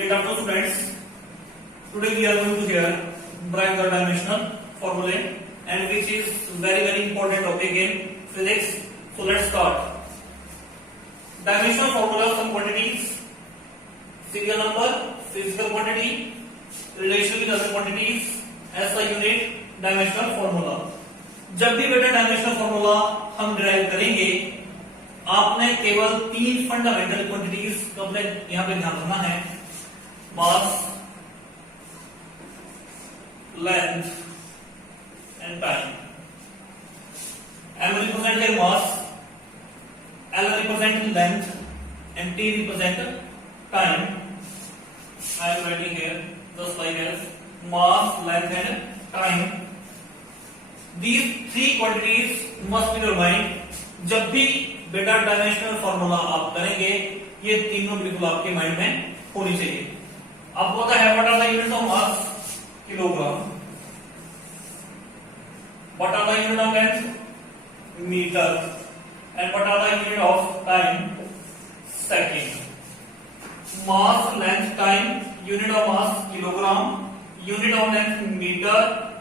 Great afternoon, students. Today we are going to hear derive the dimensional formulae, and which is very important topic in physics. So let's start. Dimensional formula, some quantities, serial number, physical quantity, relation with other quantities, SI unit, dimensional formula. जब भी बेटा dimensional formula हम डिराइव करेंगे, आपने केवल तीन fundamental quantities का अपने यहां पे ध्यान रखना है: mass, length and time. M represent a mass, L represent length, and T represent time. I am writing here just like as mass, length and time. These three quantities must be your mind. जब भी बेटा dimensional formula आप करेंगे, ये तीनों बिल्कुल आपके माइंड में होनी चाहिए. आपको पता है what are the units of mass? Kilogram. What are the unit of length? Metre. And what are the unit of time? Second. Mass, length, time. Unit of mass kilogram, unit of length metre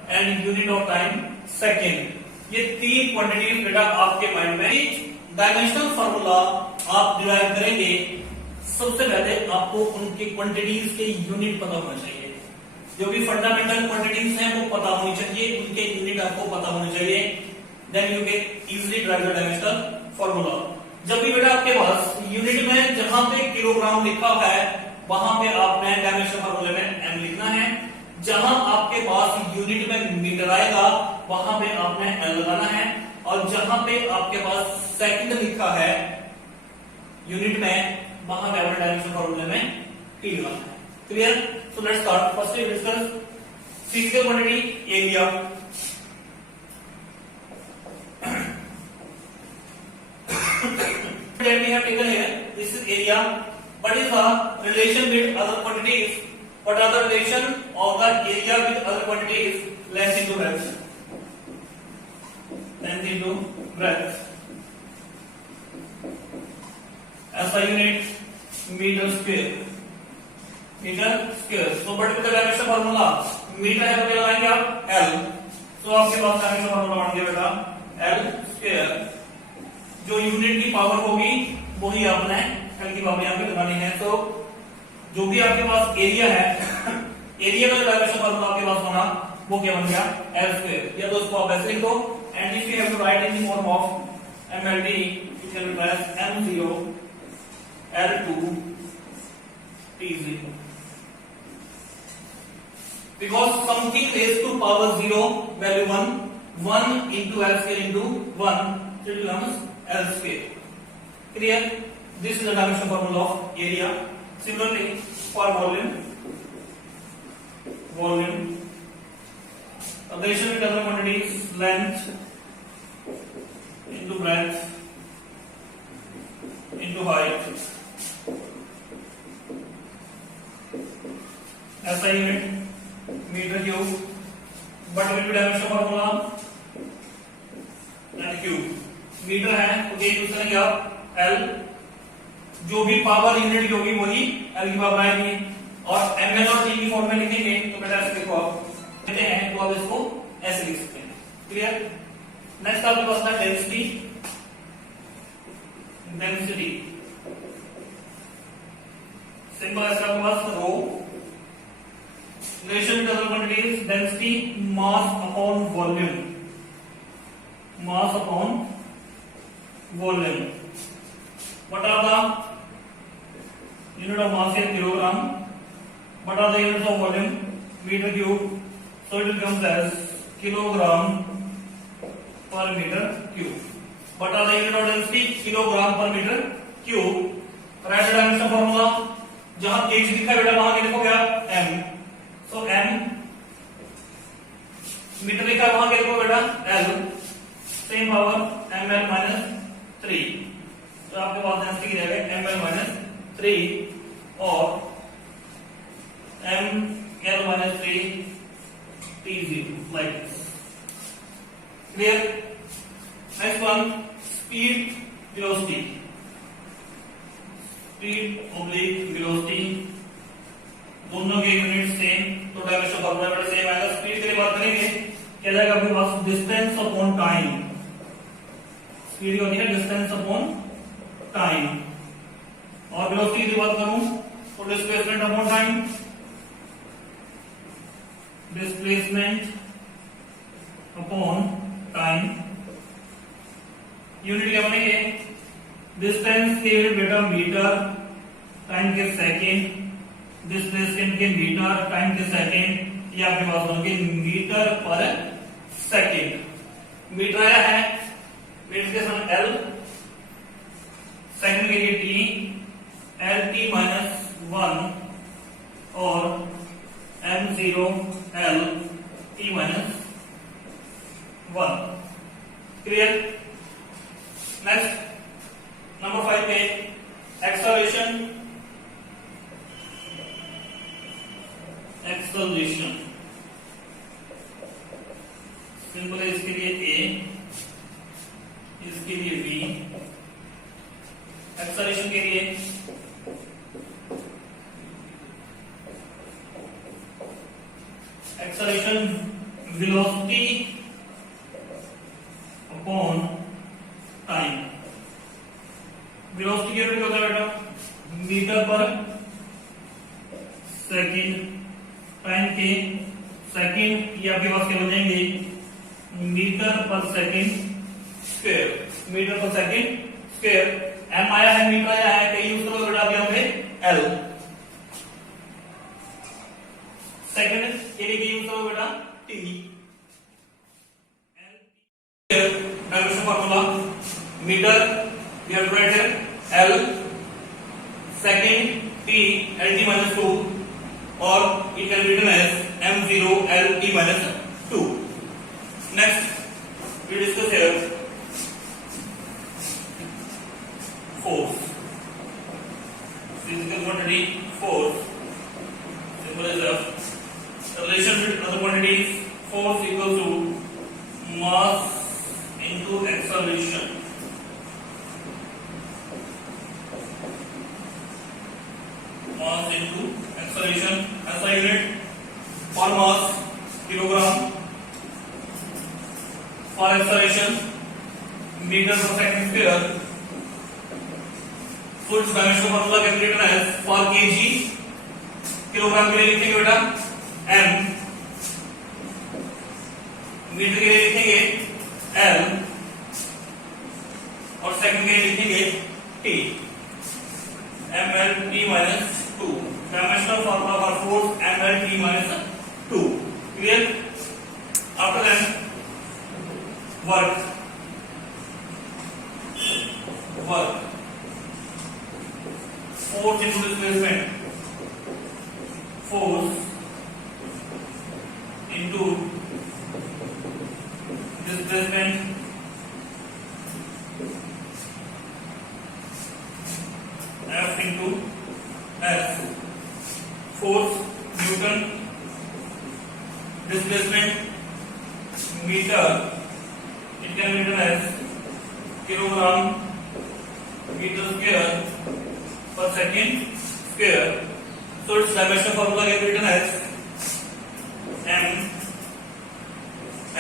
and unit of time second. ये तीन क्वांटिटीज बेटा आपके माइंड में. Dimensional formula आप डिराइव करेंगे, सबसे पहले आपको उनके क्वांटिटीज के यूनिट पता होना चाहिए. जो भी फंडामेंटल क्वांटिटीज हैं वो पता होनी चाहिए, उनके यूनिट आपको पता होने चाहिए. Then you can easily derive the dimensional formula. जब भी बेटा आपके पास यूनिट में जहां पे किलोग्राम लिखा है, वहां पे आपने डायमेंशनल फॉर्मूले में एम लिखना है. जहां आपके पास यूनिट में मीटर आएगा, वहां पे आपने एल लगाना है. और जहां पे आपके पास सेकंड लिखा है यूनिट में, वहां पे आपने डायमेंशनल फॉर्मूले में टी लगाना है. Clear? So let's start. First we discuss physical quantity, area. That we have taken here, this is area. What is the relation with other quantities? What are the relation of the area with other quantities? Length into breadth. Length into breadth. SI unit meter square. Meter square. So what is the dimension formula? Metre है तो क्या लगाएंगे आप? L. So आपके पास dimension formula बन गया बेटा L square. जो यूनिट की पावर होगी वही आपने L की पावर यहाँ पे लगानी है. तो जो भी आपके पास एरिया है, एरिया का जो डायमेंशन फॉर्मूला आपके पास होना, वो क्या बन गया? L square. या तो उसको आप ऐसे लिख दो, and if you have to write in the form of MLT, you can write M0 L2 T0. Because something raised to power 0 value 1 into L square into 1, so it becomes L square. Clear? This is the dimension formula of area. Similarly, for volume, relation with other quantities, length into breadth into height. SI unit meter cube. What will be dimension formula? And cube. Metre है तो ये यूज करेंगे आप L. जो भी power unit की होगी वही L की पावर आएगी. और ml और t की फॉर्म में लिखेंगे तो बेटा ऐसे देखो, आप कहते हैं तो आप इसको ऐसे लिख सकते हैं. क्लियर? नेक्स्ट आपके पास था डेंसिटी. सिंपल ऐसा आपके पास rho. Relation with other quantities, density mass upon volume. Mass upon volume. What are the unit of mass in kilogram? What are the units of volume? Meter cube. So it becomes as kilogram per meter cube. What are the unit of density? Kilogram per meter cube. Write the dimension formula. जहां kg लिखा है बेटा वहां क्या लिखोगे आप? M. So M. Metre लिखा है वहां क्या लिखोगे बेटा? L. Same power ml minus 3. तो आपके पास डेंसिटी की जगह ml minus 3 और ml minus 3 T0 like this. Clear? Next one, speed, velocity. Speed oblique velocity. दोनों के यूनिट सेम, तो डायमेंशन फॉर्मूला बेटा सेम आएगा। स्पीड के लिए बात करेंगे, क्या जाएगा आपके पास डिस्टेंस अपॉन टाइम। स्पीड होती है डिस्टेंस अपॉन टाइम। और वेलोसिटी की बात करूं तो displacement upon time, displacement upon time. Unit क्या बनेंगे, डिस्टेंस के यूनिट बेटा मीटर, टाइम के सेकेंड, डिस्प्लेसमेंट के मीटर, टाइम के सेकेंड, ये आपके पास होंगे मीटर पर सेकेंड। मीटर आया है, मीटर के साथ एल, सेकंड के लिए टी, एल टी माइनस 1 और m0 l t minus 1। Clear. Next number 5 पे एक्सेलरेशन। एक्सेलरेशन सिंपल है, इसके लिए a, इसके लिए b। एक्सेलरेशन के लिए acceleration velocity upon time. Velocity क्या होता है बेटा मीटर पर सेकंड, टाइम के सेकंड, ये आपके पास क्या हो जाएंगे metre per second square, metre per second square. M आया है, मीटर आया है, कई यूज करोगे बेटा क्या होंगे एल। सेकंड के लिए यूज करो बेटा T. Dimension formula metre we have to write here L, second T L T minus 2 और it can be written as m0 l t minus 2। Next we discuss here force, physical quantity force, simple as that. The relation between other quantities, force equal to mass into acceleration. Mass into acceleration. SI unit for mass kilogram, for acceleration meter per second square. तो इस dimension formula calculator है for KG, kilogram के लिए लिखेंगे बेटा m, metre के लिए लिखेंगे l और सेकंड के लिए लिखेंगे t, ml t minus 2। Dimensional formula for force ml t minus 2। Clear. After that work force into displacement, force into displacement, F into S, force Newton, displacement meter, it can be written as kilogram meter square per second square. So its dimension formula can be written as m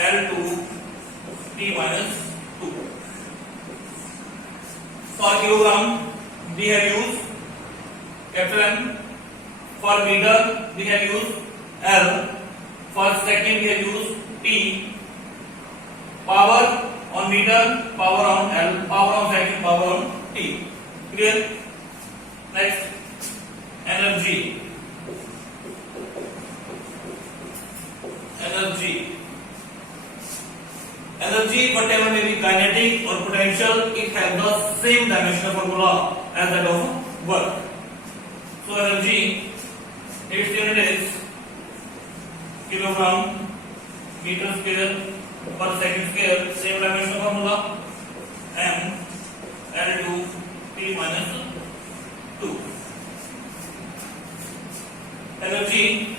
l2 t minus 2. For kilogram we have used capital M, for meter we have used L, for second we have used T, power on meter, power on L, power on second, power on T. Clear? Next, energy. Energy, whatever may be kinetic or potential, it has the same dimensional formula as that of work. So energy, its unit is kilogram meter square per second square, same dimensional formula, m L2 T minus 2. Energy,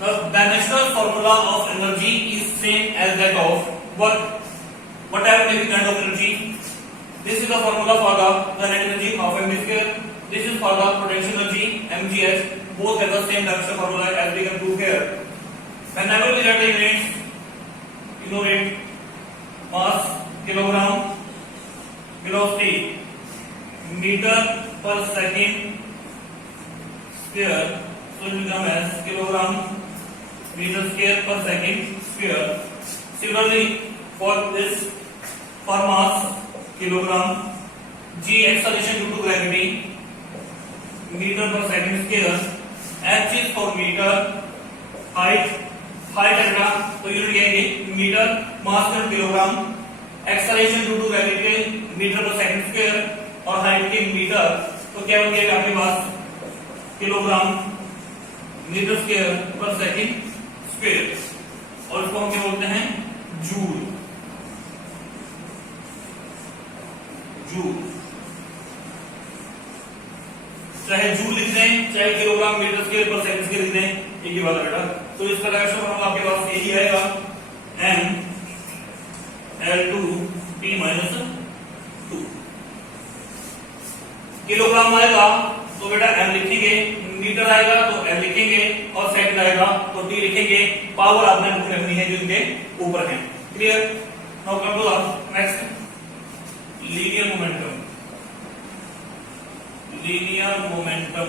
the dimensional formula of energy is same as that of work. Whatever may be kind of energy, this is the formula for the net energy of mv square This is for the potential energy mgh. Both have the same dimension formula as we can prove here. Whenever we get the units, you know it, mass, kilogram, velocity, meter per second square, so it will become as kilogram meter square per second square. Similarly, for this, for mass, kilogram, g acceleration due to gravity, meter per second square, h is for meter, height delta, तो unit कहेंगे metre, mass पर kilogram, acceleration due to gravity metre per second square और height के metre, तो क्या बन जाएगा आपके पास kilogram metre square per second square, और इसको हम क्या बोलते हैं जूल। जूल चाहे जूल लिख दें चाहे kilogram metre square per second square लिख दें, एक ही बात है बेटा। तो इसका डायरेक्शन फॉर्मूला आपके पास यही आएगा m L2T-2। किलोग्राम आएगा तो बेटा m लिखेंगे, मीटर आएगा तो m लिखेंगे और सेकंड आएगा तो t लिखेंगे। पावर आपने बुक रखनी है जो इनके ऊपर है। Clear? Now come to the next, linear momentum. Linear momentum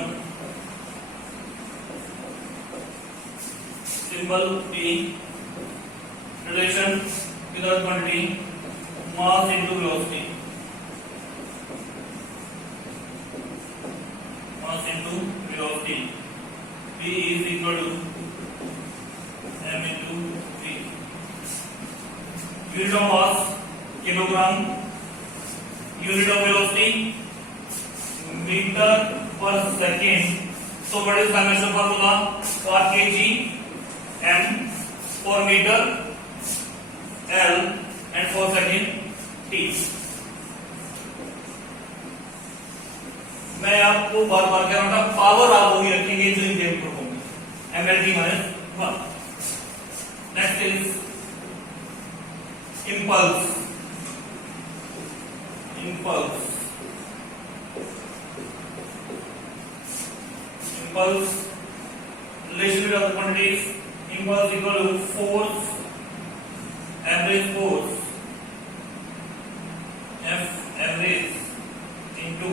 symbol T, relation without quantity, mass into velocity, mass into velocity, P is equal to m into v. Unit of mass kilogram, unit of velocity meter per second. So what is the dimension formula for kg? M for meter, L and for second T। मैं आपको बार बार कह रहा था पावर आप वही रखेंगे जो इनके ऊपर होंगे, mLT-1। Next is impulse. Impulse impulse relation with other quantities, impulse equal to force, average force, F average into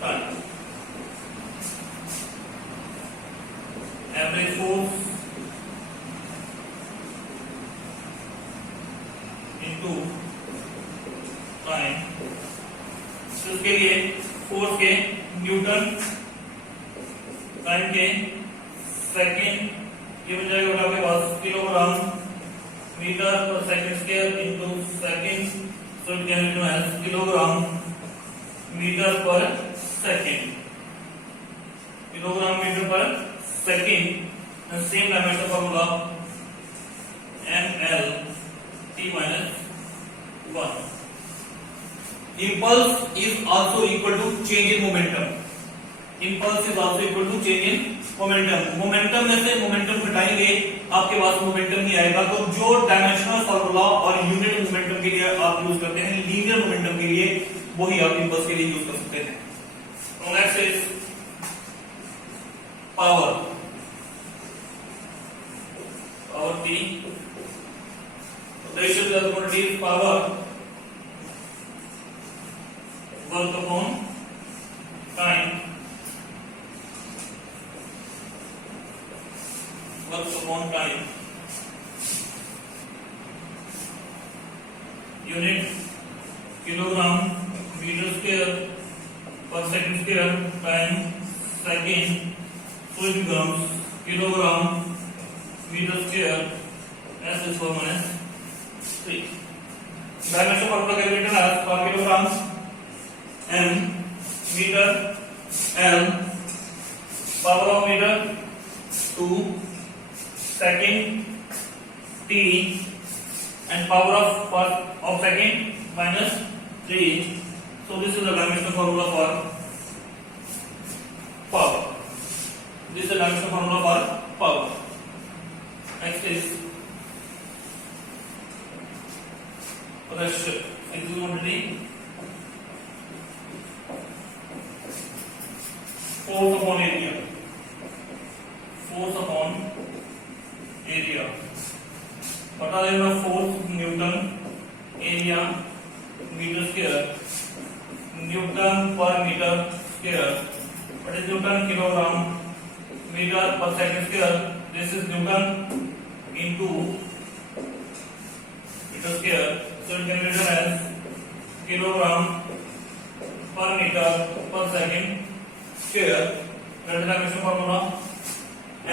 ton. Average force into time. तो इसके लिए फोर्स के न्यूटन, टाइम के सेकेंड, ये बन जाएगा आपके पास kilogram metre per second square into second, so it can be known as kilogram metre per second. Kilogram metre per second, and same dimension formula mL/T-1. Impulse is also equal to change in momentum. Impulse is also equal to change in momentum. Momentum में से मोमेंटम घटाएंगे आपके पास मोमेंटम नहीं आएगा, तो जो dimensional formula और unit momentum के लिए आप यूज करते हैं लीनियर मोमेंटम के लिए, वही आप इंपल्स के लिए यूज कर सकते हैं। Next is power. Power T, ratio of the quantity is power work upon time, work upon time. Unit kilogram meter square per second square time second, so it becomes kilogram meter square S is for minus 3. Dimension formula can be written as for kilograms m, meter L, power of meter 2, second T, and power of second minus 3. So this is the dimension formula for power. This is the dimension formula for power. Next is pressure. Quantity area, force upon area. बता देना force newton, area metre square, newton per metre square, what is newton, kilogram metre per second square, this is newton into metre square, so it can be written as kilogram per meter per second square. Reduction formula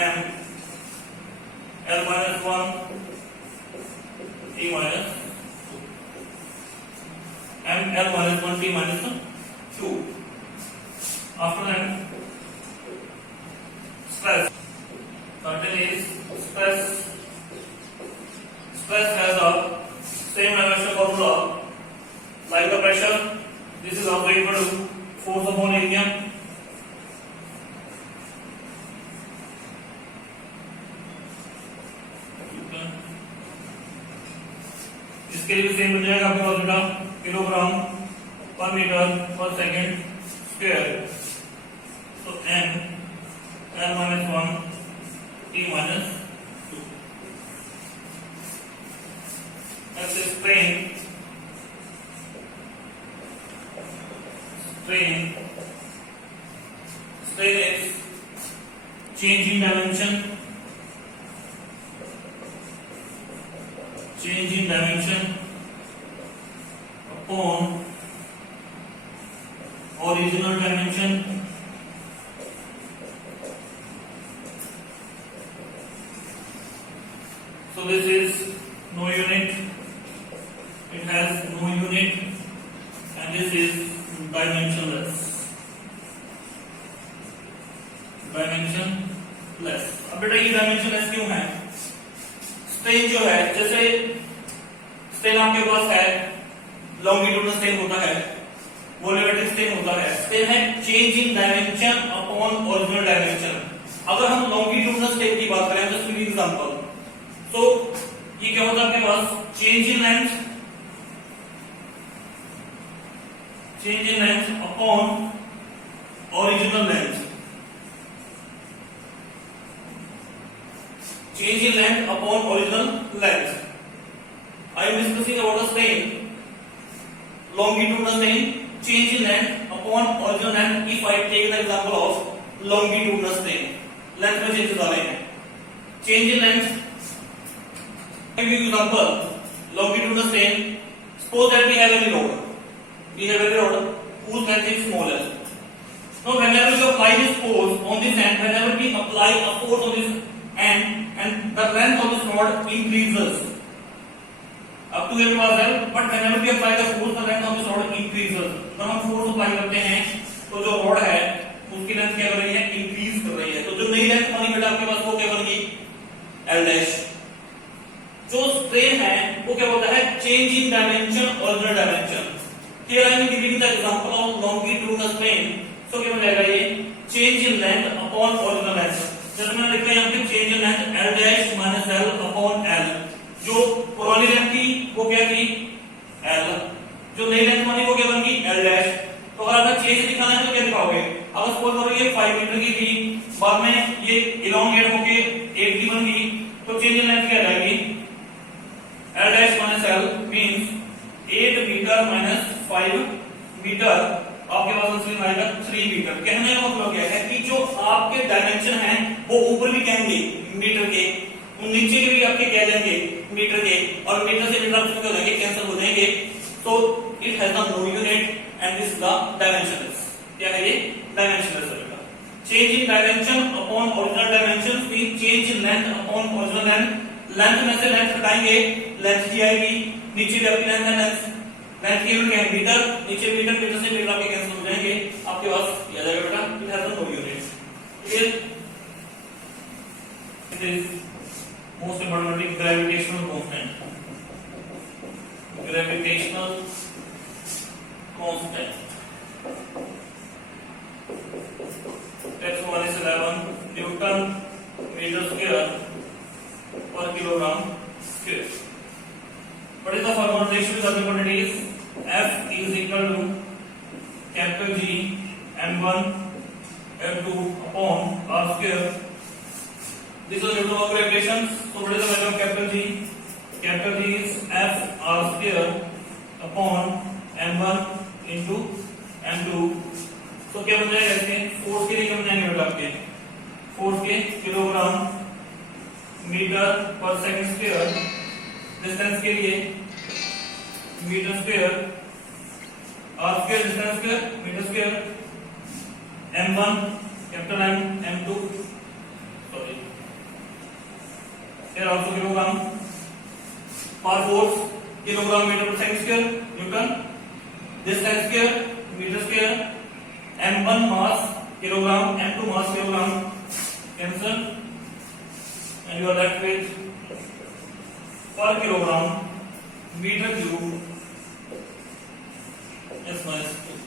m l minus 1 t minus m l minus 1 t minus 2. After that, stress. Certain is stress. Stress has a same dimensional formula like the pressure. This is also equal to force upon area. इसके लिए सेम बन जाएगा आपके पास बेटा किलोग्राम पर metre per second square, तो m l minus 1 t minus 2. Next is strain. Strain is change in dimension. Change in dimension upon original dimension. So this is no unit. It has no unit, and this is dimensionless. Dimensionless. अब बेटा ये dimensionless क्यों है? स्ट्रेन जो है, जैसे स्ट्रेन आपके पास है, लॉन्गिट्यूडनल स्ट्रेन होता है, वॉल्यूमेट्रिक स्ट्रेन होता है, स्ट्रेन है change in dimension upon original dimension. अगर हम लॉन्गिट्यूडनल स्ट्रेन की बात करें, जस्ट फॉर एग्जांपल, तो ये क्या होता है आपके पास, change in length upon original length. Change in length upon original length. I am discussing about the strain, longitudinal strain, change in length upon original length. If I take the example of longitudinal strain, length में changes आ रहे हैं. Change in length. I give you example. Longitudinal strain. Suppose that we have any rod. We have any rod whose length is smaller. Now, whenever you apply this force on this end, whenever we apply a force on this end, and the length of this rod increases up to here was there, but whenever we apply the force, the length of this rod increases. जब हम force apply करते हैं, तो जो rod है उसकी लेंथ क्या कर रही है, इंक्रीज कर रही है. तो जो नई लेंथ बनी बेटा आपके पास वो क्या बनेगी, l डैश. जो स्ट्रेन है वो क्या बोलता है, change in dimension original dimension. Here I am giving the example of longitudinal strain. So क्या बन जाएगा ये, change in length upon original length. जैसे मैंने लिखा है यहाँ पे change in length l dash minus l upon l. जो पुरानी लेंथ थी वो क्या थी, l. जो नई लेंथ बनी वो क्या बन गई, l डैश. तो अगर आपका चेंज दिखाना है तो क्या दिखाओगे, अगर सपोज करो ये 5 मीटर की थी, बाद में ये इलोंगेट होके 8 की बन गई, तो चेंज इन लेंथ क्या आ जाएगी, l dash minus l means 8 metre minus 5 metre. आपके पास आंसर आएगा 3 मीटर. कहने का मतलब क्या है कि जो आपके डायमेंशन हैं वो ऊपर भी कहेंगे मीटर के, नीचे के भी आपके कह देंगे मीटर के, और मीटर से मीटर आपको क्या हो जाएंगे, कैंसिल हो जाएंगे. तो it has the no unit and this is the dimensionless. क्या है ये, डायमेंशनलेस है. Change in dimension upon original dimension mean change in length upon original length. Length में से लेंथ हटाएंगे, लेंथ की आएगी, नीचे भी आपकी लेंथ है, लेंथ की यूनिट है मीटर, नीचे मीटर, मीटर से मीटर आपके कैंसिल हो जाएंगे. आपके पास ये आ जाएगा बेटा, इट हैज नो यूनिट. फिर it is most important gravitational constant. Gravitational constant X-11 newton metre square per kilogram square. What is the formula ratio of the quantities? F is equal to capital G m1 m2 upon r square. This is Newton law of gravitation. So what is the value of capital G? Capital G is F r square upon m1 into m2. तो क्या बन जाएगा इसमें? फोर्स के लिए क्या बनाएंगे बेटा आपके? फोर्स के kilogram metre per second square, distance के लिए metre square, R square distance square metre square, m1 capital M, m2 sorry here also kilogram पर force kilogram metre per second square newton, distance square metre square, m1 mass kilogram, m2 mass kilogram, cancel, and you are left with per kilogram meter cube s minus 2.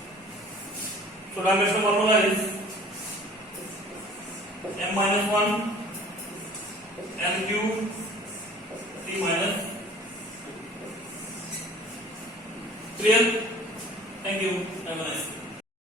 So dimension formula is m minus 1 m cube t minus 2. Clear? Thank you. Have a nice day.